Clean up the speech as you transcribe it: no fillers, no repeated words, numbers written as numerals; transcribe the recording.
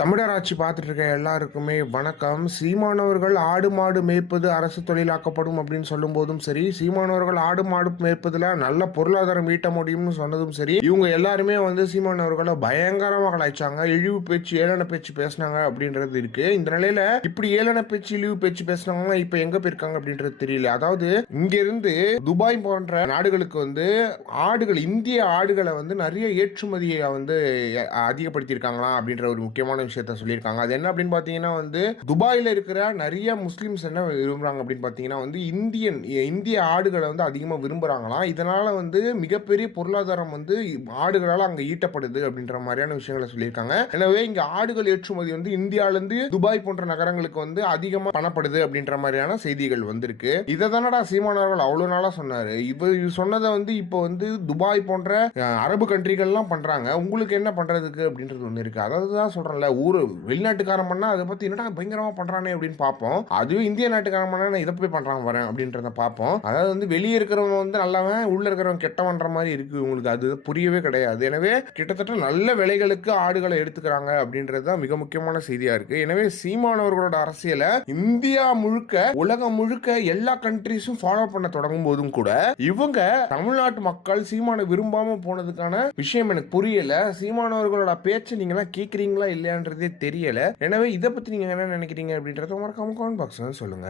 தமிழர் ஆட்சி பார்த்துட்டு இருக்க எல்லாருக்குமே வணக்கம். சீமானவர்கள் ஆடு மாடு மேய்ப்பது அரசு தொழிலாக்கப்படும் அப்படின்னு சொல்லும் போதும் சரி, சீமானவர்கள் ஆடு மாடு மேய்ப்பதுல நல்ல பொருளாதாரம் ஈட்ட முடியும்னு சொன்னதும் சரி, இவங்க எல்லாருமே சீமானவர்களை பயங்கரமா கலாய்ச்சாங்க. இழிவு பேச்சு, ஏளன பேச்சு பேசினாங்க அப்படின்றது இருக்கு. இந்த நிலையில இப்படி ஏளன பேச்சு, இழிவு பேச்சு பேசினாங்கன்னா இப்ப எங்க போயிருக்காங்க அப்படின்றது தெரியல. அதாவது இங்க இருந்து துபாய் போன்ற நாடுகளுக்கு ஆடுகள், இந்திய ஆடுகளை நிறைய ஏற்றுமதியை அதிகப்படுத்தி இருக்காங்களா அப்படின்ற ஒரு முக்கியமான விஷயத்த சொல்லியிருக்காங்க. அது என்ன அப்படின்னு பார்த்தீங்கன்னா துபாயில் இருக்கிற நிறைய முஸ்லிம்ஸ் என்ன விரும்புறாங்க அப்படின்னு பார்த்தீங்கன்னா இந்திய ஆடுகளை அதிகமாக விரும்புறாங்களாம். இதனால மிகப்பெரிய பொருளாதாரம் ஆடுகளால் அங்கே ஈட்டப்படுது அப்படின்ற மாதிரியான விஷயங்களை சொல்லியிருக்காங்க. எனவே இங்க ஆடுகள் ஏற்றுமதி இந்தியாவிலிருந்து துபாய் போன்ற நகரங்களுக்கு அதிகமாக பணப்படுது அப்படின்ற மாதிரியான செய்திகள் வந்திருக்கு. இதை தானடா சீமானவர்கள் அவ்வளவு நாளா சொன்னாரு. இவர் சொன்னதை இப்போ துபாய் போன்ற அரபு கண்ட்ரிகள்லாம் பண்றாங்க. உங்களுக்கு என்ன பண்றதுக்கு அப்படின்றது ஒன்று இருக்கு. அதாவது தான் சொல்றேன்ல, ஊரு வெளிநாட்டுக்காரன் பண்ணா அதை பத்தி என்னடா பயங்கரமா பண்றானே அப்படின்னு பார்ப்போம். அதுவும் இந்திய நாட்டுக்காரன் பண்ணா இதை போய் பண்றான் வரேன் அப்படின்றத பார்ப்போம். அதாவது வெளியே இருக்கிறவங்க நல்லவன், உள்ள இருக்கிறவன் கெட்டவன்ற மாதிரி இருக்கு. உங்களுக்கு அது புரியவே கிடையாது. எனவே கிட்டத்தட்ட நல்ல விலைகளுக்கு ஆடுகளை எடுத்துக்கிறாங்க அப்படின்றது தான் மிக முக்கியமான செய்தியா இருக்கு. எனவே சீமானவர்களோட அரசியலை இந்தியா முழுக்க, உலகம் முழுக்க எல்லா கண்ட்ரிஸும் ஃபாலோ பண்ண தொடங்கும் போதும் கூட இவங்க தமிழ்நாட்டு மக்கள் சீமான விரும்பாம போனதுக்கான விஷயம் எனக்கு புரியல. சீமானவர்களோட பேச்சு நீங்க எல்லாம் கேட்கறீங்களா இல்லையான்றதே தெரியல. எனவே இதை பத்தி நீங்க என்ன நினைக்கிறீங்க அப்படின்றத மறக்காம கமெண்ட் பாக்ஸ்ல சொல்லுங்க.